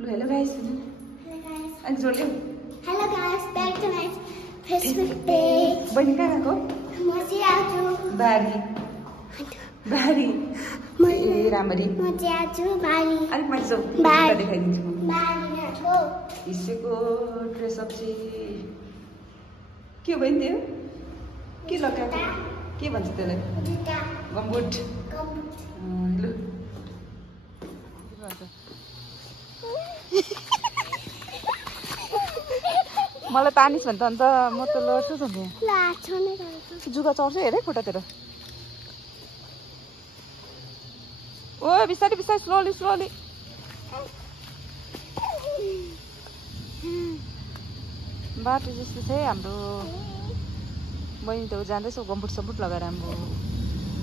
Hello guys. And Jolie. Hello guys, back to my Facebook page. Bani kah gako? म चाहिँ आज बारी रामरी म चाहिँ आज बारी अलिक मान्छे बारी देखाइदिन्छु म बारी गएको हिस्सेको ड्रेस अप चाहिँ के हो बहिनी त्यो के लगाएको के भन्छ त्यसलाई जुत्ता गम्बुट लु मलाई तानिस भन्छ अन्त म त लड्छु त नि जुगा चढ्छ हेरे खुट्टातिर ओ बिस्तारै बिस्तारै स्लोली स्लोली बाटो जस्तो छ हाम्रो बहिनी त जाँदैछ गम्बुट सम्बुट लगाएर हाम्रो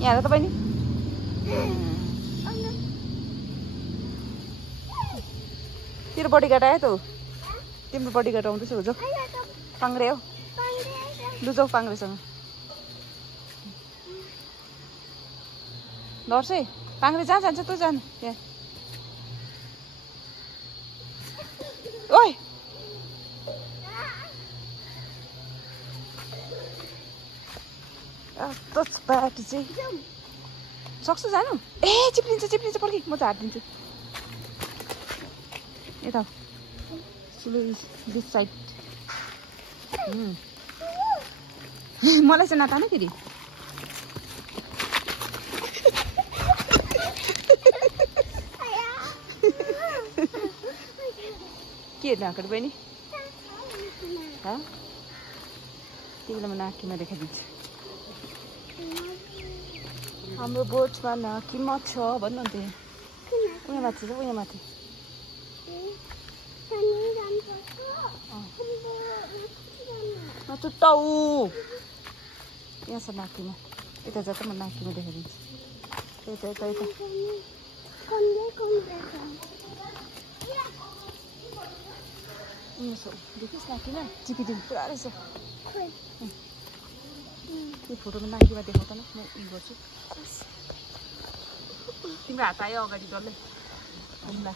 यहाँ हेर त बहिनी तेरो बडीगार्ड आयो त तिम्रो बडीगार्ड आउँदैछ हो जो पाङ्रे हो लु जाऊ पाङ्रेसँग लड्छ है पाङ्रे जहाँ जान्छ तँ जानु त्यहाँ ओइ बाटो चाहिँ सक्छ जानु ए चिप्लिन्छ चिप्लिन्छ पर्खि म त हात दिन्छु यता दिस साइड मलाई चाहिँ नतान फेरि के ढाकट बहिनी तिमीलाई म नाकीमा देखाइदिन्छु हाम्रो बोटमा नाकीमा छ भन्नु अन्त उयो माथि छ उयो माथि चुट्टाउ यहाँ छ नाकीमा यता जा त म नाकीमा देखाइदिन्छु यता यता यता देखिस् नाकीमा चिपिदिनु पुरा रहेछ त्यो फोटोमा नाकीमा देखाउँदा न म उयो गर्छु तिम्रो हात आयो अगाडि डल्लै ल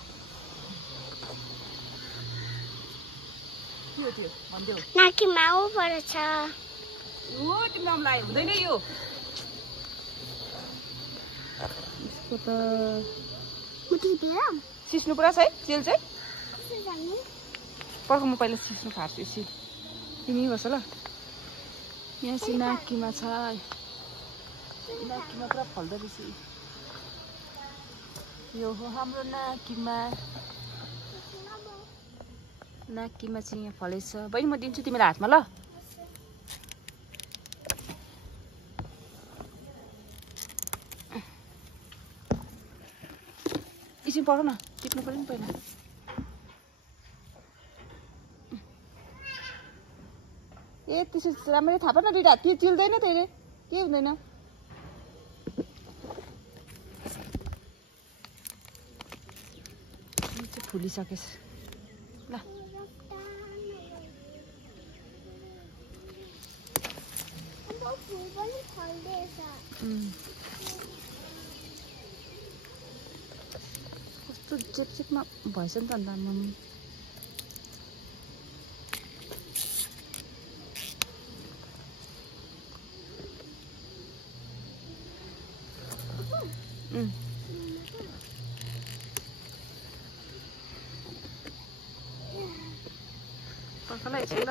के हो त्यो भनिदेऊ नाकीमा उ परेछ ओ तिम्रो नाम लाग्यो हुँदैन यो यसको त सिस्नु पुरा छ है चेल चाहिँ पर्ख म पहिला सिस्नु फाट्छु यसरी तिमी बस ल यहाँ चाहिँ नाकीमा छ नाकीमा पुरा फल्दो रहेछ यो हो हाम्रो नाकीमा नाकीमा चाहिँ यहाँ फलेछ बहिनी म दिन्छु तिम्रो हातमा ल एकछिन पढ न टिप्नु पर्यो नि पहिला ए त्यसो राम्ररी थाहा न दुइटा त्यो चिल्दैन तैँले के हुँदैन फुलिसकेछ ल कस्तो चेपचेपमा भएछ नि त अन्त मम्मी पर्खला एकछिन ल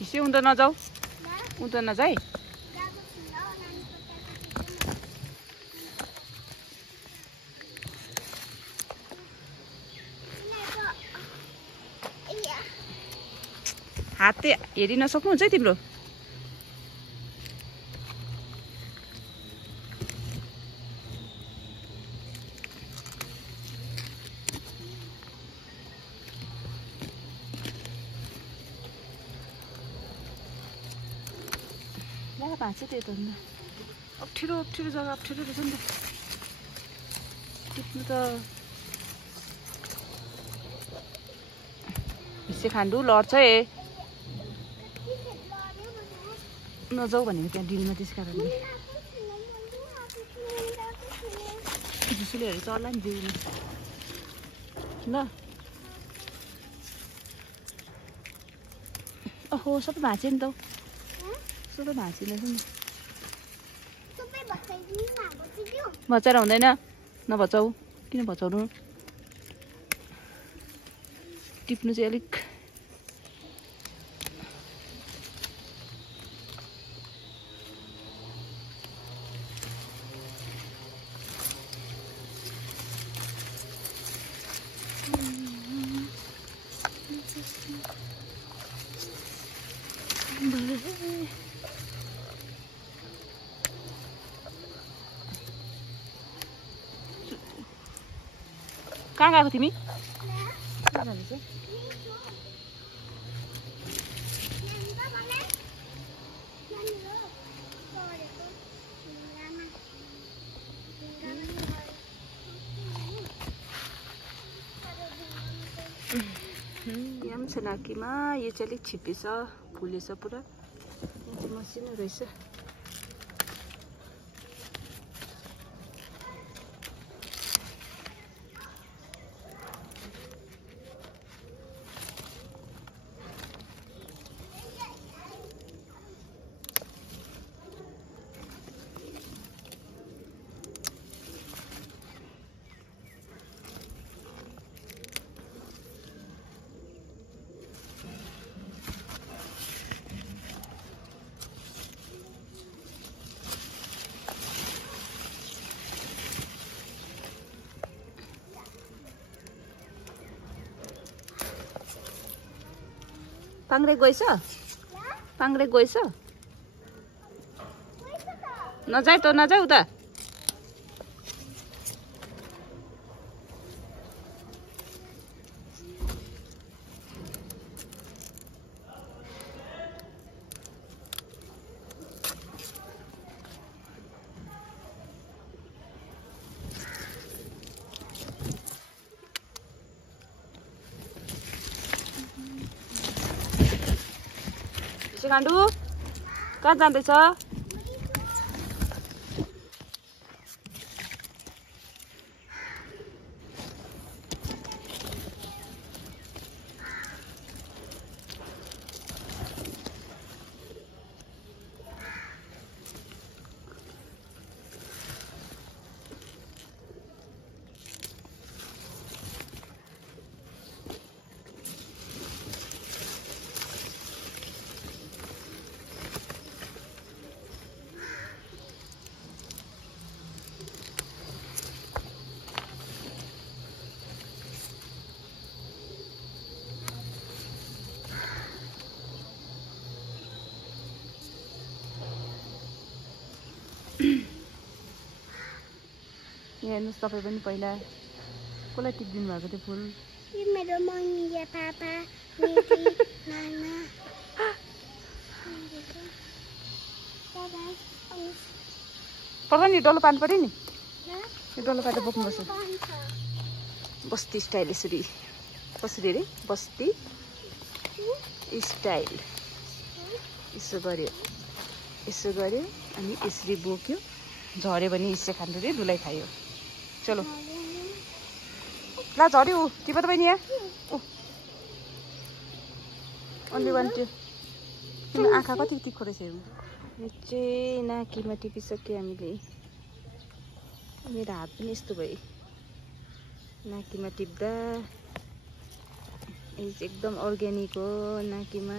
हिस्से उँधो नजाऊ उँधो नजा है हात हेरि नसक्नुहुन्छ है तिम्रो भाँच्यो त्यही त अप्ठ्यारो अप्ठ्यारो जग्गा अप्ठ्यारो रहेछ नि त टिप्नु त हिस्से खान्डु लड्छ है नजाऊ भनेको त्यहाँ डिलमा त्यस कारणले फुलेहरू चल्ला नि जिउमा ल ओहो सबै भाँच्यो नि त सबै भाँचिँदैछ नि भचाएर हुँदैन नभचाउ किन भचाउनु टिप्नु चाहिँ अलिक कहाँ गएको तिमी कहाँ जाँदैछ यहाँ पनि छ नाकीमा यो चाहिँ अलिक छिप्पिछ फुलेछ पुरा मसिनो रहेछ पाङ्रे गएछ पाङ्रे गएछ नजाऊ त नजाऊ त गाण्डु कहाँ जाँदैछ हेर्नुहोस् तपाईँ पनि पहिला कसलाई टिपिदिनु भएको त्यो फुल मेरो मम्मी या पापा मेरी नाना पर्छ नि डल्लो पार्नु पऱ्यो नि यो डल्लो पारेर बोक्नुपर्छ बस्ती स्टाइल यसरी कसरी अरे बस्ती स्टाइल यसो गर्यो अनि यसरी बोक्यो झऱ्यो भने हिस्से खानु रे धुलाई खायो चलो ला झऱ्यो टिप त बहिनी यहाँ अन्ली वान टू तिम्रो आँखा कति तिखो रहेछ यो चाहिँ नाकीमा टिपिसक्यो हामीले मेरो हात पनि यस्तो भयो नाकीमा टिप्दा यो चाहिँ एकदम अर्ग्यानिक हो नाकीमा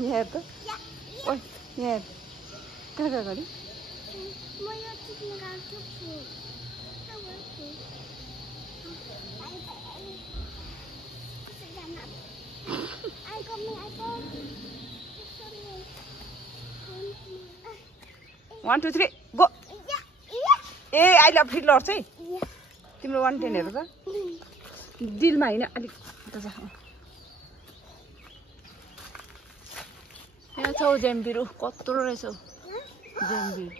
यहाँ त ओइ यहाँ कहाँ कहाँ गरी वन टू थ्री गो ए अहिले अब फेरि लड्छ है तिम्रो 110 हेर त दिलमा होइन अलिक यहाँ छ ज्याम्बिरो कत्रो रहेछ ज्याम्बिर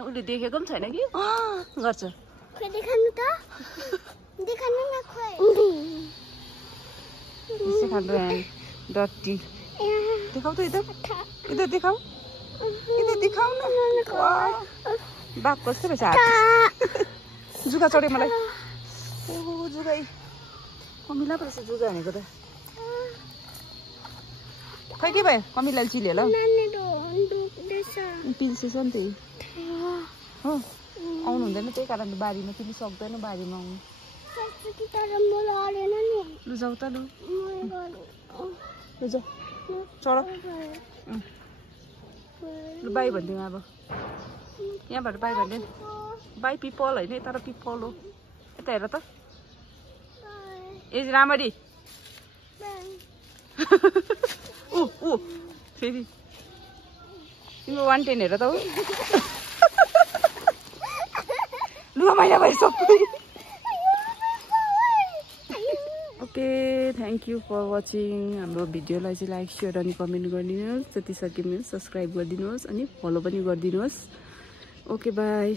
उसले देखेको पनि छैन कि गर्छ डर्टी देखाऊ त इधर देखाऊ न बाघ कस्तो रहेछ हात जुगा चढ्यो मलाई ओहो जुगा कमिला पो रहेछ जुगा भनेको त खै के भयो कमिलाले चिल्यो ल पिल्सेछ नि त्यही हो आउनु हुँदैन त्यही कारणले बारीमा तिमी सक्दैन बारीमा आउनु लु जाऊ त लु जाऊ चढ लु बाई भनिदिउँ अब यहाँबाट बाई भनिदिउँ बाई पिपल होइन यता र पिपल हो यता हेर त ए राम्ररी ऊ फेरि तिम्रो 110 हेर त हो लु मैला भयो सबै okay thank you for watching हाम्रो भिडियोलाई चाहिँ लाइक सेयर अनि कमेन्ट गरिदिनुहोस् जति सक्यो सब्सक्राइब गरिदिनुहोस् अनि फलो पनि गरिदिनुहोस् ओके बाई